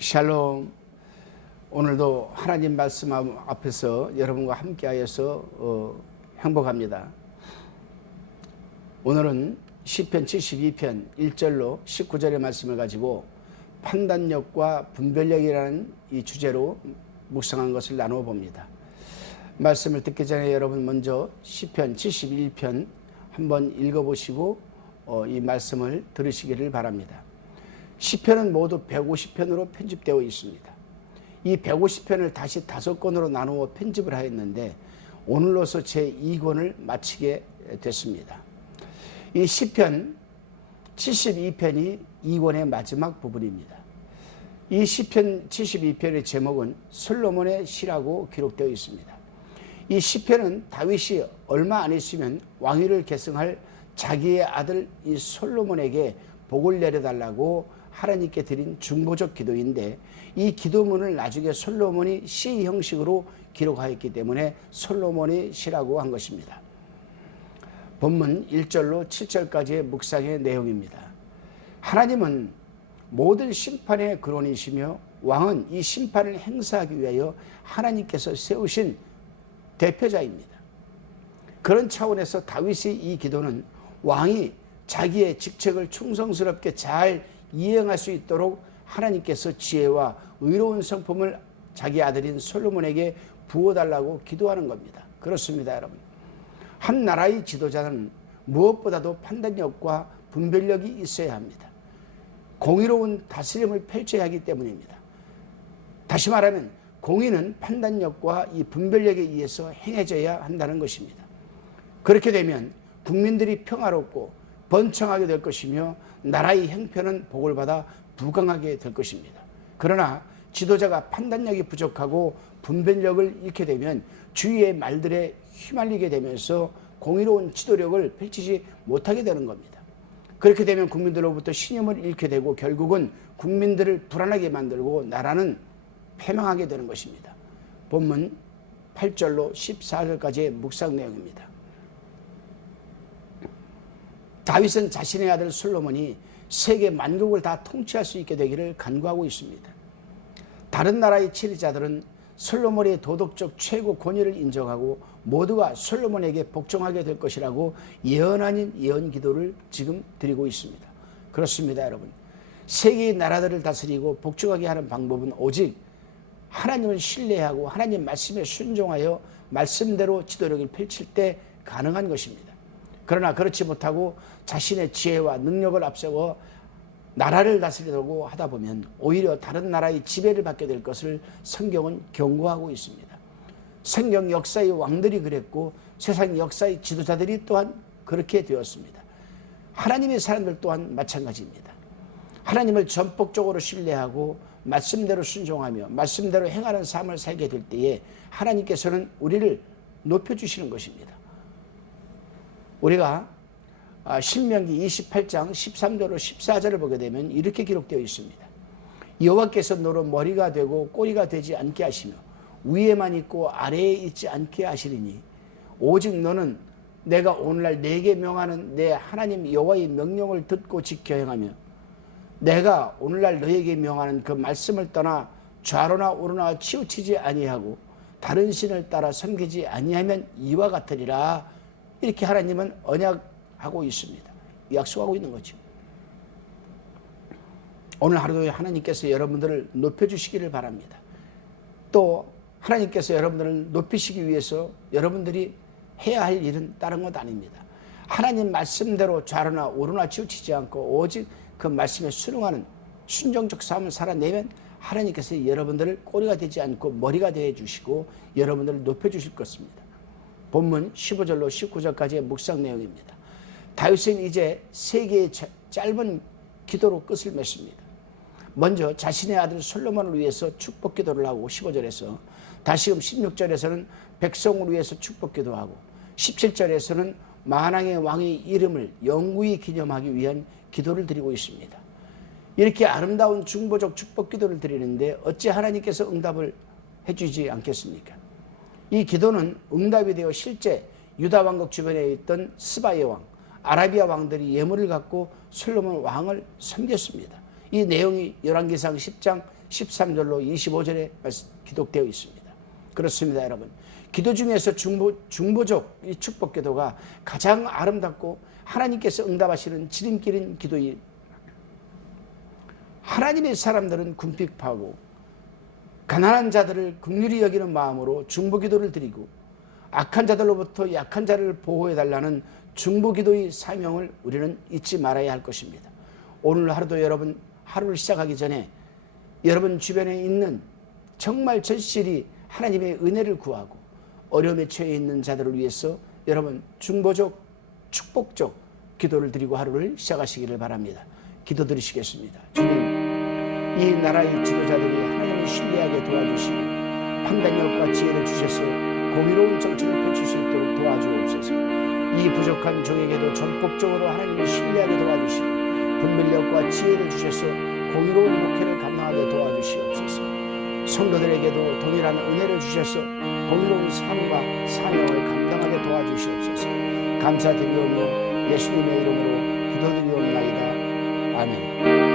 샬롬. 오늘도 하나님 말씀 앞에서 여러분과 함께하여서 행복합니다. 오늘은 시편 72편 1절로 19절의 말씀을 가지고 판단력과 분별력이라는 이 주제로 묵상한 것을 나누어 봅니다. 말씀을 듣기 전에 여러분 먼저 시편 71편 한번 읽어보시고 이 말씀을 들으시기를 바랍니다. 시편은 모두 150편으로 편집되어 있습니다. 이 150편을 다시 5권으로 나누어 편집을 하였는데 오늘로서 제2권을 마치게 됐습니다. 이 시편 72편이 2권의 마지막 부분입니다. 이 시편 72편의 제목은 솔로몬의 시라고 기록되어 있습니다. 이 시편은 다윗이 얼마 안 있으면 왕위를 계승할 자기의 아들 이 솔로몬에게 복을 내려달라고 하나님께 드린 중보적 기도인데, 이 기도문을 나중에 솔로몬이 시 형식으로 기록하였기 때문에 솔로몬의 시라고 한 것입니다. 본문 1절로 7절까지의 묵상의 내용입니다. 하나님은 모든 심판의 근원이시며 왕은 이 심판을 행사하기 위하여 하나님께서 세우신 대표자입니다. 그런 차원에서 다윗의 이 기도는 왕이 자기의 직책을 충성스럽게 잘 이행할 수 있도록 하나님께서 지혜와 의로운 성품을 자기 아들인 솔로몬에게 부어달라고 기도하는 겁니다. 그렇습니다, 여러분. 한 나라의 지도자는 무엇보다도 판단력과 분별력이 있어야 합니다. 공의로운 다스림을 펼쳐야 하기 때문입니다. 다시 말하면 공의는 판단력과 이 분별력에 의해서 행해져야 한다는 것입니다. 그렇게 되면 국민들이 평화롭고 번창하게 될 것이며 나라의 형편은 복을 받아 부강하게 될 것입니다. 그러나 지도자가 판단력이 부족하고 분별력을 잃게 되면 주위의 말들에 휘말리게 되면서 공의로운 지도력을 펼치지 못하게 되는 겁니다. 그렇게 되면 국민들로부터 신임을 잃게 되고 결국은 국민들을 불안하게 만들고 나라는 패망하게 되는 것입니다. 본문 8절로 14절까지의 묵상 내용입니다. 다윗은 자신의 아들 솔로몬이 세계 만국을 다 통치할 수 있게 되기를 간구하고 있습니다. 다른 나라의 지리자들은 솔로몬의 도덕적 최고 권위를 인정하고 모두가 솔로몬에게 복종하게 될 것이라고 예언 아닌 예언 기도를 지금 드리고 있습니다. 그렇습니다, 여러분. 세계의 나라들을 다스리고 복종하게 하는 방법은 오직 하나님을 신뢰하고 하나님 말씀에 순종하여 말씀대로 지도력을 펼칠 때 가능한 것입니다. 그러나 그렇지 못하고 자신의 지혜와 능력을 앞세워 나라를 다스리려고 하다 보면 오히려 다른 나라의 지배를 받게 될 것을 성경은 경고하고 있습니다. 성경 역사의 왕들이 그랬고 세상 역사의 지도자들이 또한 그렇게 되었습니다. 하나님의 사람들 또한 마찬가지입니다. 하나님을 전폭적으로 신뢰하고 말씀대로 순종하며 말씀대로 행하는 삶을 살게 될 때에 하나님께서는 우리를 높여주시는 것입니다. 우리가 신명기 28장 13절로 14절을 보게 되면 이렇게 기록되어 있습니다. 여호와께서 너로 머리가 되고 꼬리가 되지 않게 하시며 위에만 있고 아래에 있지 않게 하시리니 오직 너는 내가 오늘날 네게 명하는 내 하나님 여호와의 명령을 듣고 지켜 행하며 내가 오늘날 너에게 명하는 그 말씀을 떠나 좌로나 우로나 치우치지 아니하고 다른 신을 따라 섬기지 아니하면 이와 같으리라. 이렇게 하나님은 언약하고 있습니다. 약속하고 있는 거죠. 오늘 하루도 하나님께서 여러분들을 높여주시기를 바랍니다. 또 하나님께서 여러분들을 높이시기 위해서 여러분들이 해야 할 일은 다른 것 아닙니다. 하나님 말씀대로 좌로나 우로나 치우치지 않고 오직 그 말씀에 순응하는 순종적 삶을 살아내면 하나님께서 여러분들을 꼬리가 되지 않고 머리가 되어 주시고 여러분들을 높여주실 것입니다. 본문 15절로 19절까지의 묵상 내용입니다. 다윗은 이제 세 개의 짧은 기도로 끝을 맺습니다. 먼저 자신의 아들 솔로몬을 위해서 축복 기도를 하고 15절에서 다시금 16절에서는 백성을 위해서 축복 기도하고 17절에서는 만왕의 왕의 이름을 영구히 기념하기 위한 기도를 드리고 있습니다. 이렇게 아름다운 중보적 축복 기도를 드리는데 어찌 하나님께서 응답을 해주지 않겠습니까? 이 기도는 응답이 되어 실제 유다 왕국 주변에 있던 스바의 왕, 아라비아 왕들이 예물을 갖고 솔로몬 왕을 섬겼습니다. 이 내용이 열왕기상 10장 13절로 25절에 기록되어 있습니다. 그렇습니다, 여러분. 기도 중에서 중보적 이 축복 기도가 가장 아름답고 하나님께서 응답하시는 지름길인 기도인, 하나님의 사람들은 궁핍하고 가난한 자들을 긍휼히 여기는 마음으로 중보기도를 드리고 악한 자들로부터 약한 자를 보호해달라는 중보기도의 사명을 우리는 잊지 말아야 할 것입니다. 오늘 하루도 여러분 하루를 시작하기 전에 여러분 주변에 있는 정말 절실히 하나님의 은혜를 구하고 어려움에 처해 있는 자들을 위해서 여러분 중보적 축복적 기도를 드리고 하루를 시작하시기를 바랍니다. 기도 드리시겠습니다. 주님, 이 나라의 지도자들이 하나님을 신뢰하게 도와주시고 판단력과 지혜를 주셔서 공의로운 정치를 펼칠 수 있도록 도와주옵소서. 이 부족한 종에게도 전폭적으로 하나님을 신뢰하게 도와주시고 분별력과 지혜를 주셔서 공의로운 목회를 감당하게 도와주시옵소서. 성도들에게도 동일한 은혜를 주셔서 공의로운 삶과 사명을 감당하게 도와주시옵소서. 감사드리오며 예수님의 이름으로 기도드리옵나이다. 아멘.